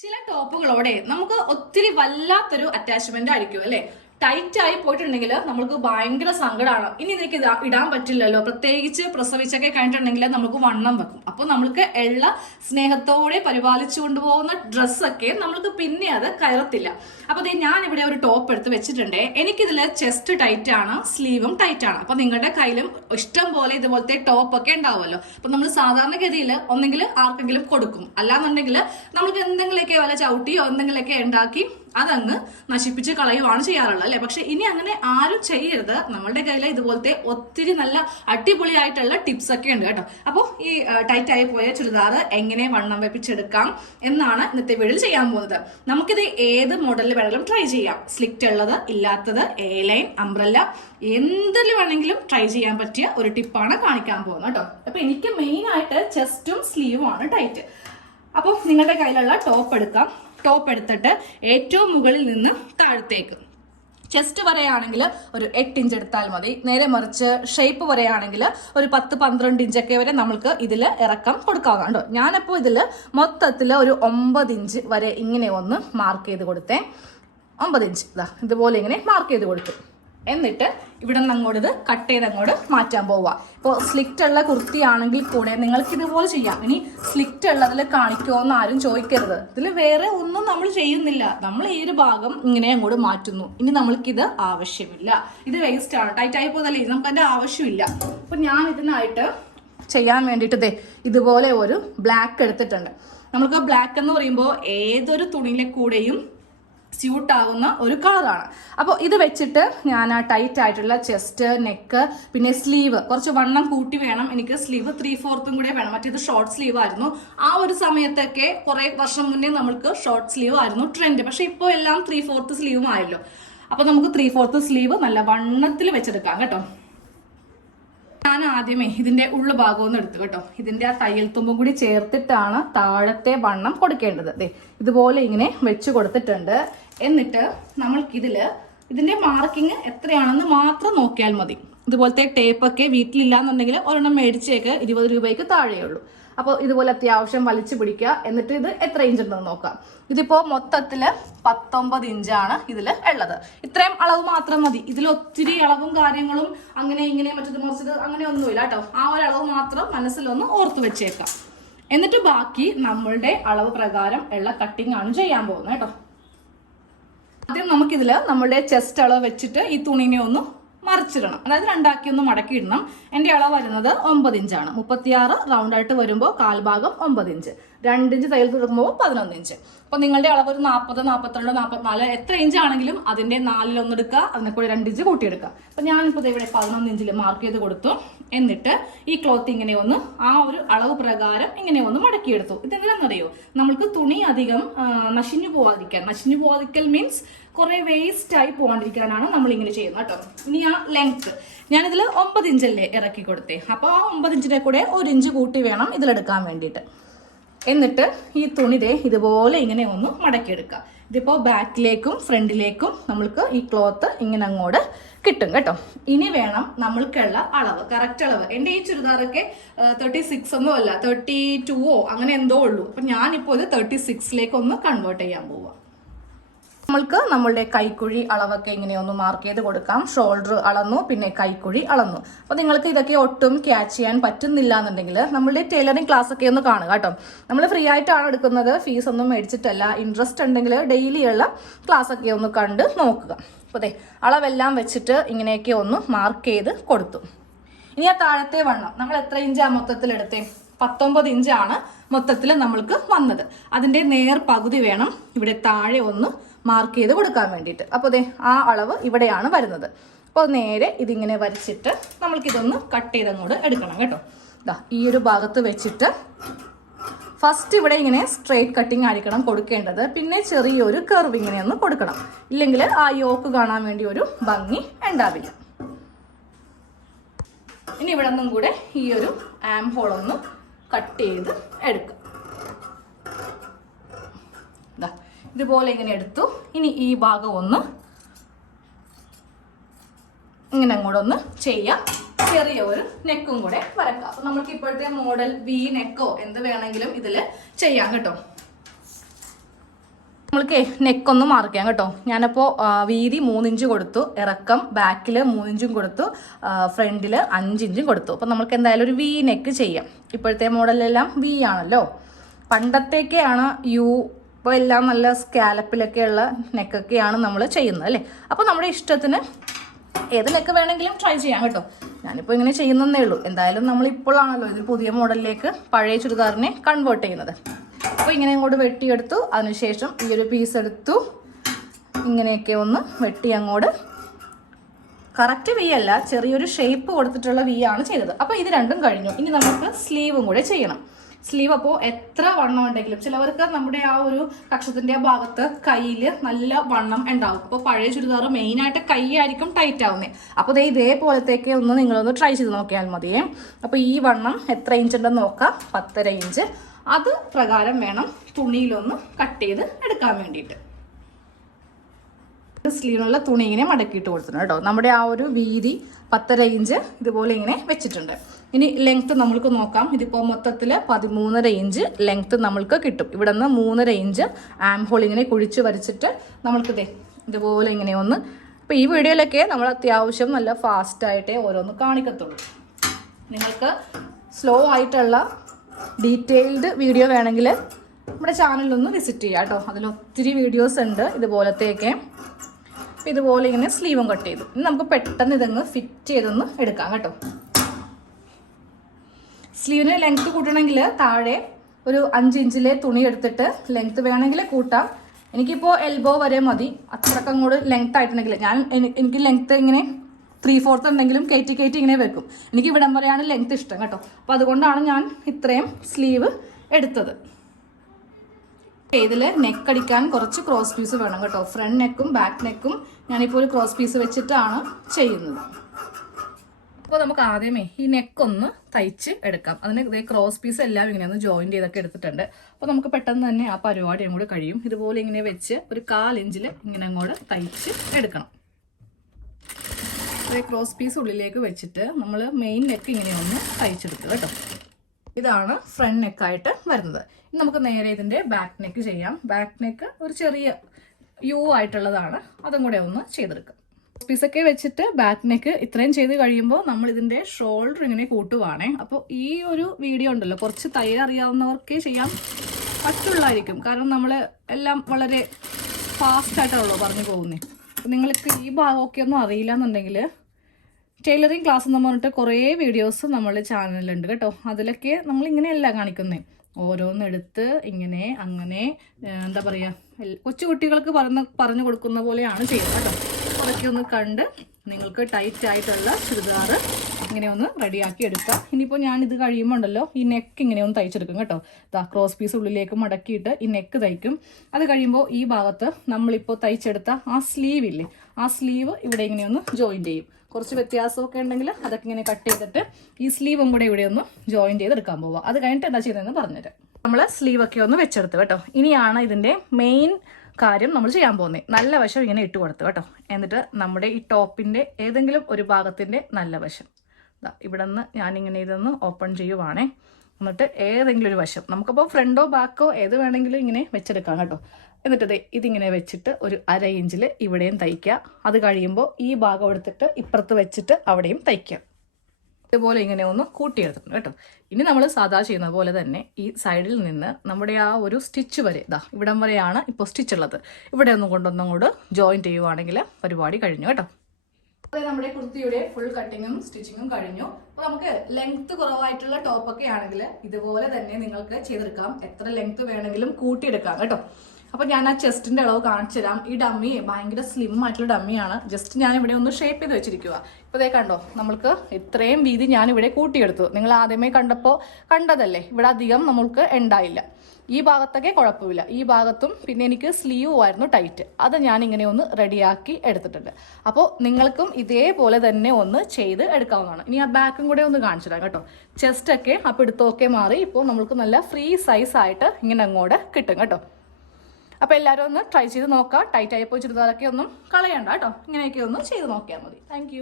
ചില ടോപ്പുകളോടെ നമുക്ക് ഒത്തിരി വല്ലാത്തൊരു അറ്റാച്ച്മെന്റ് ആയിരിക്കും അല്ലെ. ടൈറ്റ് ആയി പോയിട്ടുണ്ടെങ്കിൽ നമുക്ക് ഭയങ്കര സങ്കടമാണ്. ഇനി നിനക്ക് ഇടാൻ പറ്റില്ലല്ലോ, പ്രത്യേകിച്ച് പ്രസവിച്ചൊക്കെ കഴിഞ്ഞിട്ടുണ്ടെങ്കിൽ നമുക്ക് വണ്ണം വെക്കും. അപ്പൊ നമ്മൾക്ക് എല്ലാ സ്നേഹത്തോടെ പരിപാലിച്ചു കൊണ്ടുപോകുന്ന ഡ്രസ്സൊക്കെ നമ്മൾക്ക് പിന്നെ അത് കയറത്തില്ല. അപ്പൊ ഞാൻ ഇവിടെ ഒരു ടോപ്പ് എടുത്ത് വെച്ചിട്ടുണ്ട്. എനിക്കിതിൽ ചെസ്റ്റ് ടൈറ്റ് ആണ്, സ്ലീവും ടൈറ്റ് ആണ്. അപ്പൊ നിങ്ങളുടെ കയ്യിലും ഇഷ്ടം പോലെ ഇതുപോലത്തെ ടോപ്പ് ഒക്കെ ഉണ്ടാവുമല്ലോ. അപ്പൊ നമ്മൾ സാധാരണഗതിയിൽ ഒന്നെങ്കിൽ ആർക്കെങ്കിലും കൊടുക്കും, അല്ലാന്നുണ്ടെങ്കിൽ നമുക്ക് എന്തെങ്കിലുമൊക്കെ വല്ല ചവിട്ടിയോ എന്തെങ്കിലുമൊക്കെ ഉണ്ടാക്കി അതങ്ങ് നശിപ്പിച്ച് കളയുവാണ് ചെയ്യാറുള്ളത് അല്ലെ. പക്ഷെ ഇനി അങ്ങനെ ആരും ചെയ്യരുത്. നമ്മളുടെ കയ്യിൽ ഇതുപോലത്തെ ഒത്തിരി നല്ല അടിപൊളിയായിട്ടുള്ള ടിപ്സ് ഒക്കെ ഉണ്ട് കേട്ടോ. അപ്പോൾ ഈ ടൈറ്റ് ആയി പോയ ചുരിദാർ എങ്ങനെ വണ്ണം വെപ്പിച്ചെടുക്കാം എന്നാണ് ഇന്നത്തെ വീഡിയോയിൽ ചെയ്യാൻ പോകുന്നത്. നമുക്കിത് ഏത് മോഡലിൽ വേണമെങ്കിലും ട്രൈ ചെയ്യാം. സ്ലിക്റ്റ് ഉള്ളത്, ഇല്ലാത്തത്, എ ലൈൻ, അംബ്രല്ല, എന്തിൽ വേണമെങ്കിലും ട്രൈ ചെയ്യാൻ പറ്റിയ ഒരു ടിപ്പാണ് കാണിക്കാൻ പോകുന്നത് കേട്ടോ. അപ്പൊ എനിക്ക് മെയിൻ ആയിട്ട് ചെസ്റ്റും സ്ലീവും ആണ് ടൈറ്റ്. അപ്പോൾ നിങ്ങളുടെ കയ്യിലുള്ള ടോപ്പ് എടുക്കാം. ടോപ്പ് എടുത്തിട്ട് ഏറ്റവും മുകളിൽ നിന്ന് താഴത്തേക്ക് ചെസ്റ്റ് വരെയാണെങ്കിൽ ഒരു 8 ഇഞ്ച് എടുത്താൽ മതി. നേരെ മറിച്ച് ഷേപ്പ് വരെയാണെങ്കിൽ ഒരു 10-12 ഇഞ്ചൊക്കെ വരെ നമുക്ക് ഇതിൽ ഇറക്കം കൊടുക്കാവുന്നതുണ്ടോ. ഞാനപ്പോൾ ഇതിൽ മൊത്തത്തിൽ ഒരു 9 ഇഞ്ച് വരെ ഇങ്ങനെ ഒന്ന് മാർക്ക് ചെയ്ത് കൊടുത്തേ. 9 ഇഞ്ച് ഇതുപോലെ ഇങ്ങനെ മാർക്ക് ചെയ്ത് കൊടുത്തു. എന്നിട്ട് ഇവിടെ നിന്ന് അങ്ങോട്ട് ഇത് കട്ട് ചെയ്ത് അങ്ങോട്ട് മാറ്റാൻ പോവുക. ഇപ്പോൾ സ്ലിക്റ്റ് ഉള്ള കുർത്തി ആണെങ്കിൽ കൂടെ നിങ്ങൾക്ക് ഇതുപോലെ ചെയ്യാം. ഇനി സ്ലിക്റ്റ് ഉള്ളതിൽ കാണിക്കുമോ എന്ന് ആരും ചോദിക്കരുത്. ഇതിൽ വേറെ ഒന്നും നമ്മൾ ചെയ്യുന്നില്ല. നമ്മൾ ഈ ഒരു ഭാഗം ഇങ്ങനെ അങ്ങോട്ട് മാറ്റുന്നു. ഇനി നമ്മൾക്കിത് ആവശ്യമില്ല, ഇത് വേസ്റ്റ് ആണ്. ടൈറ്റ് ആയി പോയതല്ലേ, നമുക്ക് അതിൻ്റെ ആവശ്യമില്ല. അപ്പം ഞാൻ ഇതിനായിട്ട് ചെയ്യാൻ വേണ്ടിയിട്ട് ഇതുപോലെ ഒരു ബ്ലാക്ക് എടുത്തിട്ടുണ്ട്. നമുക്ക് ബ്ലാക്ക് എന്ന് പറയുമ്പോൾ ഏതൊരു തുണിയിലെ കൂടെയും സ്യൂട്ട് ആവുന്ന ഒരു കളറാണ്. അപ്പോൾ ഇത് വെച്ചിട്ട് ഞാൻ ആ ടൈറ്റ് ആയിട്ടുള്ള ചെസ്റ്റ്, നെക്ക്, പിന്നെ സ്ലീവ് കുറച്ച് വണ്ണം കൂട്ടി വേണം എനിക്ക്. സ്ലീവ് 3/4 കൂടെ വേണം. മറ്റേത് ഷോർട്ട് സ്ലീവ് ആയിരുന്നു. ആ ഒരു സമയത്തൊക്കെ കുറെ വർഷം മുന്നേ നമ്മൾക്ക് ഷോർട്ട് സ്ലീവ് ആയിരുന്നു ട്രെൻഡ്. പക്ഷെ ഇപ്പോൾ എല്ലാം 3/4 സ്ലീവും ആയല്ലോ. അപ്പൊ നമുക്ക് 3/4 സ്ലീവ് നല്ല വണ്ണത്തിൽ വെച്ചെടുക്കാം കേട്ടോ. ഞാൻ ആദ്യമേ ഇതിന്റെ ഉള്ളു ഭാഗം ഒന്ന് എടുത്തു കേട്ടോ. ഇതിന്റെ ആ തയ്യൽ തുമ്പും കൂടി ചേർത്തിട്ടാണ് താഴത്തെ വണ്ണം കൊടുക്കേണ്ടത്. ഇതുപോലെ ഇങ്ങനെ വെച്ച് കൊടുത്തിട്ടുണ്ട്. എന്നിട്ട് നമ്മൾക്കിതില് ഇതിന്റെ മാർക്കിങ് എത്രയാണെന്ന് മാത്രം നോക്കിയാൽ മതി. ഇതുപോലത്തെ ടേപ്പൊക്കെ വീട്ടിലില്ലാന്നുണ്ടെങ്കിൽ ഒരെണ്ണം മേടിച്ചേക്ക് 20 രൂപയ്ക്ക് താഴെയുള്ളൂ. അപ്പോൾ ഇതുപോലെ അത്യാവശ്യം വലിച്ചു പിടിക്കുക. എന്നിട്ട് ഇത് എത്ര ഇഞ്ച് ഉണ്ടെന്ന് നോക്കാം. ഇതിപ്പോ മൊത്തത്തില് 19 ഇഞ്ചാണ് ഇതിൽ ഉള്ളത്. ഇത്രയും അളവ് മാത്രം മതി. ഇതിൽ ഒത്തിരി അളവും കാര്യങ്ങളും അങ്ങനെ ഇങ്ങനെ മറ്റത് മറിച്ചത് അങ്ങനെ ഒന്നുമില്ല കേട്ടോ. ആ ഒരു അളവ് മാത്രം മനസ്സിലൊന്ന് ഓർത്ത് വെച്ചേക്കാം. എന്നിട്ട് ബാക്കി നമ്മളുടെ അളവ് പ്രകാരം ഉള്ള കട്ടിങ് ആണ് ചെയ്യാൻ പോകുന്നത് കേട്ടോ. ആദ്യം നമുക്കിതിൽ നമ്മളുടെ ചെസ്റ്റ് അളവ് വെച്ചിട്ട് ഈ തുണിനെ ഒന്ന് മറിച്ചിടണം. അതായത് രണ്ടാക്കി ഒന്ന് മടക്കി ഇടണം. എൻ്റെ അളവ് വരുന്നത് 9 ഇഞ്ചാണ്. 36 റൗണ്ട് ആയിട്ട് വരുമ്പോൾ കാൽഭാഗം 9 ഇഞ്ച്, 2 ഇഞ്ച് തയ്യൽ തുടങ്ങുമ്പോൾ 11 ഇഞ്ച്. അപ്പൊ നിങ്ങളുടെ അളവ് ഒരു 40, 42, 44 എത്ര ഇഞ്ച് ആണെങ്കിലും അതിന്റെ 4-1 എടുക്കുക. അതിനെ കൂടെ 2 ഇഞ്ച് കൂട്ടിയെടുക്കുക. അപ്പൊ ഞാനിപ്പോൾ ഇവിടെ 11 ഇഞ്ചിൽ മാർക്ക് ചെയ്ത് കൊടുത്തു. എന്നിട്ട് ഈ ക്ലോത്ത് ഇങ്ങനെ ഒന്ന് ആ ഒരു അളവ് പ്രകാരം ഇങ്ങനെ ഒന്ന് മടക്കിയെടുത്തു. ഇതെന്താണെന്നറിയോ, നമ്മൾക്ക് തുണി അധികം നശിഞ്ഞു പോവാതിരിക്കൽ മീൻസ് കുറെ വേസ്റ്റ് ആയി പോകാണ്ടിരിക്കാനാണ് നമ്മൾ ഇങ്ങനെ ചെയ്യുന്നത് കേട്ടോ. ഇനി ആ ലെങ്ത് ഞാനിതിൽ 9 ഇഞ്ചല്ലേ ഇറക്കി കൊടുത്തേ. അപ്പോൾ ആ 9 ഇഞ്ചിന്റെ കൂടെ 1 ഇഞ്ച് കൂട്ടി വേണം ഇതിലെടുക്കാൻ വേണ്ടിയിട്ട്. എന്നിട്ട് ഈ തുണി ഇതുപോലെ ഇങ്ങനെ ഒന്ന് മടക്കിയെടുക്കുക. ഇതിപ്പോ ബാക്കിലേക്കും ഫ്രണ്ടിലേക്കും നമ്മൾക്ക് ഈ ക്ലോത്ത് ഇങ്ങനെ അങ്ങോട്ട് കിട്ടും കേട്ടോ. ഇനി വേണം നമ്മൾക്കുള്ള അളവ്, കറക്റ്റ് അളവ്. എൻ്റെ ഈ ചുരിദാറൊക്കെ 36 ഒന്നും അല്ല, 32 അങ്ങനെ എന്തോ ഉള്ളൂ. അപ്പൊ ഞാനിപ്പോൾ ഇത് 36ലേക്ക് ഒന്ന് കൺവേർട്ട് ചെയ്യാൻ പോവാം. നമ്മൾക്ക് നമ്മളുടെ കൈക്കുഴി അളവൊക്കെ ഇങ്ങനെ ഒന്ന് മാർക്ക് ചെയ്ത് കൊടുക്കാം. ഷോൾഡർ അളന്നു, പിന്നെ കൈക്കുഴി അളന്നു. അപ്പൊ നിങ്ങൾക്ക് ഇതൊക്കെ ഒട്ടും ക്യാച്ച് ചെയ്യാൻ പറ്റുന്നില്ല എന്നുണ്ടെങ്കിൽ നമ്മളുടെ ടൈലറിംഗ് ക്ലാസ് ഒക്കെ ഒന്ന് കാണുക കേട്ടോ. നമ്മൾ ഫ്രീ ആയിട്ടാണ് എടുക്കുന്നത്, ഫീസ് ഒന്നും മേടിച്ചിട്ടല്ല. ഇൻട്രസ്റ്റ് ഉണ്ടെങ്കിൽ ഡെയിലിയുള്ള ക്ലാസ് ഒക്കെ ഒന്ന് കണ്ട് നോക്കുക. അപ്പൊ അളവെല്ലാം വെച്ചിട്ട് ഇങ്ങനെയൊക്കെ ഒന്ന് മാർക്ക് ചെയ്ത് കൊടുത്തു. ഇനി ആ താഴത്തെ വണ്ണം നമ്മൾ എത്ര ഇഞ്ചാ മൊത്തത്തിൽ എടുത്തേ? 19 ഇഞ്ചാണ് മൊത്തത്തിൽ നമ്മൾക്ക് വന്നത്. അതിന്റെ നേർ പകുതി വേണം ഇവിടെ താഴെ ഒന്ന് മാർക്ക് ചെയ്ത് കൊടുക്കാൻ വേണ്ടിയിട്ട്. അപ്പോൾ ആ അളവ് ഇവിടെയാണ് വരുന്നത്. അപ്പോൾ നേരെ ഇതിങ്ങനെ വരച്ചിട്ട് നമ്മൾക്കിതൊന്ന് കട്ട് ചെയ്ത് അങ്ങോട്ട് എടുക്കണം കേട്ടോ. ഈ ഒരു ഭാഗത്ത് വെച്ചിട്ട് ഫസ്റ്റ് ഇവിടെ ഇങ്ങനെ സ്ട്രെയിറ്റ് കട്ടിങ് ആയിരിക്കണം കൊടുക്കേണ്ടത്. പിന്നെ ചെറിയൊരു കർവ് ഇങ്ങനെ ഒന്ന് കൊടുക്കണം. ഇല്ലെങ്കിൽ ആ യോക്ക് കാണാൻ വേണ്ടി ഒരു ഭംഗി ഉണ്ടാവില്ല. ഇനി ഇവിടെ നിന്നും കൂടെ ഈ ഒരു ആം ഹോൾ ഒന്ന് കട്ട് ചെയ്ത് എടുക്കുക. ഇതുപോലെ ഇങ്ങനെ എടുത്തു. ഇനി ഈ ഭാഗം ഒന്ന് ഇങ്ങനെ അങ്ങോട്ട് ഒന്ന് ചെയ്യാം. ചെറിയ ഒരു നെക്കും കൂടെ വരക്കാം. അപ്പൊ നമുക്ക് ഇപ്പോഴത്തെ മോഡൽ വി നെക്കോ എന്ത് വേണമെങ്കിലും ഇതിൽ ചെയ്യാം കേട്ടോ. നമ്മൾക്ക് നെക്കൊന്ന് മാർക്കാം കേട്ടോ. ഞാനപ്പോൾ വീതി 3 ഇഞ്ച് കൊടുത്തു, ഇറക്കം ബാക്കിൽ 3 ഇഞ്ചും കൊടുത്തു, ഫ്രണ്ടിൽ 5 ഇഞ്ചും കൊടുത്തു. അപ്പം നമുക്ക് എന്തായാലും ഒരു വി നെക്ക് ചെയ്യാം. ഇപ്പോഴത്തെ മോഡലെല്ലാം വി ആണല്ലോ. പണ്ടത്തേക്കാണ് യു, ഇപ്പോൾ എല്ലാം നല്ല സ്കാലപ്പിലൊക്കെയുള്ള നെക്കൊക്കെയാണ് നമ്മൾ ചെയ്യുന്നത് അല്ലേ. അപ്പോൾ നമ്മുടെ ഇഷ്ടത്തിന് ഏത് നെക്ക് വേണമെങ്കിലും ട്രൈ ചെയ്യാം കേട്ടോ. ഞാനിപ്പോൾ ഇങ്ങനെ ചെയ്യുന്നതേ ഉള്ളൂ. എന്തായാലും നമ്മളിപ്പോഴാണല്ലോ ഇത് പുതിയ മോഡലിലേക്ക് പഴയ ചുരിദാറിനെ കൺവേർട്ട് ചെയ്യുന്നത്. അപ്പോൾ ഇങ്ങനെ അങ്ങോട്ട് വെട്ടിയെടുത്തു. അതിനുശേഷം ഈ ഒരു പീസ് എടുത്തു, ഇങ്ങനെയൊക്കെ ഒന്ന് വെട്ടി അങ്ങോട്ട്, കറക്റ്റ് വി അല്ല, ചെറിയൊരു ഷേപ്പ് കൊടുത്തിട്ടുള്ള വി ആണ് ചെയ്തത്. അപ്പോൾ ഇത് രണ്ടും കഴിഞ്ഞു. ഇനി നമുക്ക് സ്ലീവും കൂടെ ചെയ്യണം. സ്ലീവ് അപ്പോൾ എത്ര വണ്ണം ഉണ്ടെങ്കിലും ചിലവർക്ക് നമ്മുടെ ആ ഒരു കക്ഷത്തിൻ്റെ ഭാഗത്ത് കയ്യിൽ നല്ല വണ്ണം ഉണ്ടാവും. അപ്പോൾ പഴയ ചുരിദാർ മെയിനായിട്ട് കൈ ആയിരിക്കും ടൈറ്റ് ആവുന്നത്. അപ്പോൾ ഇതേപോലത്തേക്ക് ഒന്ന് നിങ്ങളൊന്ന് ട്രൈ ചെയ്ത് നോക്കിയാൽ മതിയേ. അപ്പോൾ ഈ വണ്ണം എത്ര ഇഞ്ച് ഉണ്ടെന്ന് നോക്കാം. 10.5 ഇഞ്ച്. അത് പ്രകാരം വേണം തുണിയിലൊന്ന് കട്ട് ചെയ്ത് എടുക്കാൻ വേണ്ടിയിട്ട്. സ്ലീവിനുള്ള തുണി ഇങ്ങനെ മടക്കിയിട്ട് കൊടുത്തിട്ടുണ്ട് കേട്ടോ. നമ്മുടെ ആ ഒരു വീതി 10.5 ഇഞ്ച് ഇതുപോലെ ഇങ്ങനെ വെച്ചിട്ടുണ്ട്. ഇനി ലെങ്ത്ത് നമ്മൾക്ക് നോക്കാം. ഇതിപ്പോൾ മൊത്തത്തിൽ 13.5 ഇഞ്ച് ലെങ്ത്ത് നമ്മൾക്ക് കിട്ടും. ഇവിടെ നിന്ന് 3.5 ഇഞ്ച് ആം ഹോൾ ഇങ്ങനെ കുഴിച്ച് വരച്ചിട്ട് നമ്മൾക്ക് ഇതുപോലെ ഇങ്ങനെ ഒന്ന്. ഇപ്പോൾ ഈ വീഡിയോയിലൊക്കെ നമ്മൾ അത്യാവശ്യം നല്ല ഫാസ്റ്റായിട്ടേ ഓരോന്ന് കാണിക്കത്തുള്ളൂ. നിങ്ങൾക്ക് സ്ലോ ആയിട്ടുള്ള ഡീറ്റെയിൽഡ് വീഡിയോ വേണമെങ്കിൽ നമ്മുടെ ചാനലൊന്ന് വിസിറ്റ് ചെയ്യാം കേട്ടോ. അതിലൊത്തിരി വീഡിയോസ് ഉണ്ട് ഇതുപോലത്തെയൊക്കെ. ഇതുപോലെ ഇങ്ങനെ സ്ലീവും കട്ട് ചെയ്തു. ഇനി നമുക്ക് പെട്ടെന്ന് ഇതങ്ങ് ഫിറ്റ് ചെയ്തൊന്ന് എടുക്കാം കേട്ടോ. സ്ലീവിന് ലെങ്ത്ത് കൂട്ടണമെങ്കിൽ താഴെ ഒരു 5 ഇഞ്ചിലെ തുണി എടുത്തിട്ട് ലെങ്ത്ത് വേണമെങ്കിൽ കൂട്ടാം. എനിക്കിപ്പോൾ എൽബോ വരെ മതി. അത്രയ്ക്ക് അങ്ങോട്ട് ലെങ്ത്ത് ആയിട്ടുണ്ടെങ്കിൽ എനിക്ക് ലെങ്ത്ത് ഇങ്ങനെ 3/4 ഉണ്ടെങ്കിലും കയറ്റി ഇങ്ങനെ വെക്കും. എനിക്ക് ഇവിടം വരെയാണ് ലെങ്ത്ത് ഇഷ്ടം കേട്ടോ. അപ്പോൾ അതുകൊണ്ടാണ് ഞാൻ ഇത്രയും സ്ലീവ് എടുത്തത്. ഇതിൽ നെക്ക് അടിക്കാൻ കുറച്ച് ക്രോസ് പീസ് വേണം കേട്ടോ. ഫ്രണ്ട് നെക്കും ബാക്ക് നെക്കും ഞാനിപ്പോൾ ഒരു ക്രോസ് പീസ് വെച്ചിട്ടാണ് ചെയ്യുന്നത്. അപ്പോൾ നമുക്ക് ആദ്യമേ ഈ നെക്കൊന്ന് തയ്ച്ച് എടുക്കാം. അതിന് ക്രോസ് പീസ് എല്ലാം ഇങ്ങനെ ഒന്ന് ജോയിൻ ചെയ്തൊക്കെ എടുത്തിട്ടുണ്ട്. അപ്പോൾ നമുക്ക് പെട്ടെന്ന് തന്നെ ആ പരിപാടിയും കൂടെ കഴിയും. ഇതുപോലെ ഇങ്ങനെ വെച്ച് ഒരു 1/4 ഇഞ്ചിൽ ഇങ്ങനെ അങ്ങോട്ട് തയ്ച്ച് എടുക്കണം. ക്രോസ് പീസ് ഉള്ളിലേക്ക് വെച്ചിട്ട് നമ്മൾ മെയിൻ നെക്ക് ഇങ്ങനെ ഒന്ന് തയ്ച്ചെടുക്കുക കേട്ടോ. ഇതാണ് ഫ്രണ്ട് നെക്കായിട്ട് വരുന്നത്. ഇനി നമുക്ക് നേരെ ഇതിൻ്റെ ബാക്ക് നെക്ക് ചെയ്യാം. ബാക്ക് നെക്ക് ഒരു ചെറിയ യു ആയിട്ടുള്ളതാണ്. അതും കൂടെ ഒന്ന് ചെയ്തെടുക്കാം. പീസൊക്കെ വെച്ചിട്ട് ബാക്ക് നെക്ക് ഇത്രയും ചെയ്ത് കഴിയുമ്പോൾ നമ്മൾ ഇതിൻ്റെ ഷോൾഡർ ഇങ്ങനെ കൂട്ടുവാണേ. അപ്പോൾ ഈ ഒരു വീഡിയോ ഉണ്ടല്ലോ, കുറച്ച് തയ്യൽ അറിയാവുന്നവർക്കേ ചെയ്യാൻ പറ്റുള്ളായിരിക്കും. കാരണം നമ്മൾ എല്ലാം വളരെ ഫാസ്റ്റായിട്ടാണല്ലോ പറഞ്ഞു പോകുന്നത്. നിങ്ങൾക്ക് ഈ ഭാഗമൊക്കെ ഒന്നും അറിയില്ല എന്നുണ്ടെങ്കിൽ ടൈലറിങ് ക്ലാസ് എന്ന് പറഞ്ഞിട്ട് കുറേ വീഡിയോസ് നമ്മളുടെ ചാനലിലുണ്ട് കേട്ടോ. അതിലൊക്കെ നമ്മൾ ഇങ്ങനെയല്ല കാണിക്കുന്നത്. ഓരോന്നെടുത്ത് ഇങ്ങനെ അങ്ങനെ എന്താ പറയുക, കൊച്ചു കുട്ടികൾക്ക് പറഞ്ഞു കൊടുക്കുന്ന പോലെയാണ് ചെയ്യുന്നത് കേട്ടോ. അതൊക്കെ ഒന്ന് കണ്ട് നിങ്ങൾക്ക് ടൈറ്റ് ആയിട്ടുള്ള ചുരിദാർ ഇങ്ങനെ ഒന്ന് റെഡിയാക്കി എടുക്കാം. ഇനിയിപ്പോൾ ഞാനിത് കഴിയുമ്പോൾ ഉണ്ടല്ലോ ഈ നെക്ക് ഇങ്ങനെ ഒന്ന് തയ്ച്ചെടുക്കും കേട്ടോ. ക്രോസ് പീസ് ഉള്ളിലേക്ക് മടക്കിയിട്ട് ഈ നെക്ക് തയ്ക്കും. അത് കഴിയുമ്പോൾ ഈ ഭാഗത്ത് നമ്മളിപ്പോൾ തയ്ച്ചെടുത്ത ആ സ്ലീവ് ഇല്ലേ, ആ സ്ലീവ് ഇവിടെ ഇങ്ങനെ ഒന്ന് ജോയിൻ ചെയ്യും. കുറച്ച് വ്യത്യാസമൊക്കെ ഉണ്ടെങ്കിൽ അതൊക്കെ ഇങ്ങനെ കട്ട് ചെയ്തിട്ട് ഈ സ്ലീവും കൂടെ ഇവിടെ ഒന്ന് ജോയിൻ ചെയ്തെടുക്കാൻ പോവുക. അത് കഴിഞ്ഞിട്ട് എന്താ ചെയ്തതെന്ന് പറഞ്ഞുതരാം. നമ്മൾ സ്ലീവൊക്കെ ഒന്ന് വെച്ചെടുത്ത് കേട്ടോ. ഇനിയാണ് ഇതിൻ്റെ മെയിൻ കാര്യം നമ്മൾ ചെയ്യാൻ പോകുന്നത്. നല്ല വശം ഇങ്ങനെ ഇട്ട് കൊടുത്തു കേട്ടോ. എന്നിട്ട് നമ്മുടെ ഈ ടോപ്പിൻ്റെ ഏതെങ്കിലും ഒരു ഭാഗത്തിൻ്റെ നല്ല വശം ഇവിടെ നിന്ന് ഞാനിങ്ങനെ ഇതൊന്ന് ഓപ്പൺ ചെയ്യുവാണേ. എന്നിട്ട് ഏതെങ്കിലും ഒരു വശം നമുക്കപ്പോൾ ഫ്രണ്ടോ ബാക്കോ ഏത് വേണമെങ്കിലും ഇങ്ങനെ വെച്ചെടുക്കാം കേട്ടോ. എന്നിട്ട് ഇതിങ്ങനെ വെച്ചിട്ട് ഒരു 1/2 ഇഞ്ചിൽ ഇവിടെയും തയ്ക്കുക. അത് കഴിയുമ്പോൾ ഈ ഭാഗം എടുത്തിട്ട് ഇപ്പുറത്ത് വെച്ചിട്ട് അവിടെയും തയ്ക്കുക. ഇതുപോലെ ഇങ്ങനെ ഒന്ന് കൂട്ടിയെടുത്തിട്ടുണ്ട് കേട്ടോ. ഇനി നമ്മൾ സാധാ ചെയ്യുന്ന പോലെ തന്നെ ഈ സൈഡിൽ നിന്ന് നമ്മുടെ ആ ഒരു സ്റ്റിച്ച് വരെ ഇവിടം വരെയാണ് ഇപ്പോൾ സ്റ്റിച്ച് ഉള്ളത്. ഇവിടെ ഒന്നും കൊണ്ടൊന്നങ്ങോട്ട് ജോയിൻ ചെയ്യുവാണെങ്കിൽ പരിപാടി കഴിഞ്ഞു കേട്ടോ. അതെ, നമ്മുടെ കുർത്തിയുടെ ഫുൾ കട്ടിങ്ങും സ്റ്റിച്ചിങ്ങും കഴിഞ്ഞു. അപ്പോൾ നമുക്ക് ലെങ്ത് കുറവായിട്ടുള്ള ടോപ്പൊക്കെ ആണെങ്കിൽ ഇതുപോലെ തന്നെ നിങ്ങൾക്ക് ചെയ്തെടുക്കാം. എത്ര ലെങ്ത് വേണമെങ്കിലും കൂട്ടിയെടുക്കാം കേട്ടോ. അപ്പോൾ ഞാൻ ആ ചെസ്റ്റിൻ്റെ അളവ് കാണിച്ചു തരാം. ഈ ഡമ്മി ഭയങ്കര സ്ലിം ആയിട്ടുള്ള ഡമ്മിയാണ്. ജസ്റ്റ് ഞാൻ ഇവിടെ ഒന്ന് ഷേപ്പ് ചെയ്ത് വെച്ചിരിക്കുക. ഇപ്പോൾ ഇതേ കണ്ടോ, നമ്മൾക്ക് ഇത്രയും വീതി ഞാനിവിടെ കൂട്ടിയെടുത്തു. നിങ്ങൾ ആദ്യമേ കണ്ടതല്ലേ, ഇവിടെ അധികം നമ്മൾക്ക് ഉണ്ടായില്ല. ഈ ഭാഗത്തൊക്കെ കുഴപ്പമില്ല. ഈ ഭാഗത്തും പിന്നെ എനിക്ക് സ്ലീവും ആയിരുന്നു ടൈറ്റ്. അത് ഞാൻ ഇങ്ങനെ ഒന്ന് റെഡിയാക്കി എടുത്തിട്ടുണ്ട്. അപ്പോൾ നിങ്ങൾക്കും ഇതേപോലെ തന്നെ ഒന്ന് ചെയ്ത് എടുക്കാവുന്നതാണ്. ഇനി ആ ബാക്കും കൂടെ ഒന്ന് കാണിച്ചു തരാം കേട്ടോ. ചെസ്റ്റൊക്കെ ആ പിടുത്തമൊക്കെ മാറി ഇപ്പോൾ നമ്മൾക്ക് നല്ല ഫ്രീ സൈസായിട്ട് ഇങ്ങനെ അങ്ങോട്ട് കിട്ടും കേട്ടോ. അപ്പോൾ എല്ലാവരും ഒന്ന് ട്രൈ ചെയ്ത് നോക്കാം. ടൈറ്റ് ആയിപ്പോൾ ചുരിദാറൊക്കെ ഒന്നും കളയണ്ട കേട്ടോ. ഇങ്ങനെയൊക്കെ ഒന്ന് ചെയ്ത് നോക്കിയാൽ മതി. താങ്ക്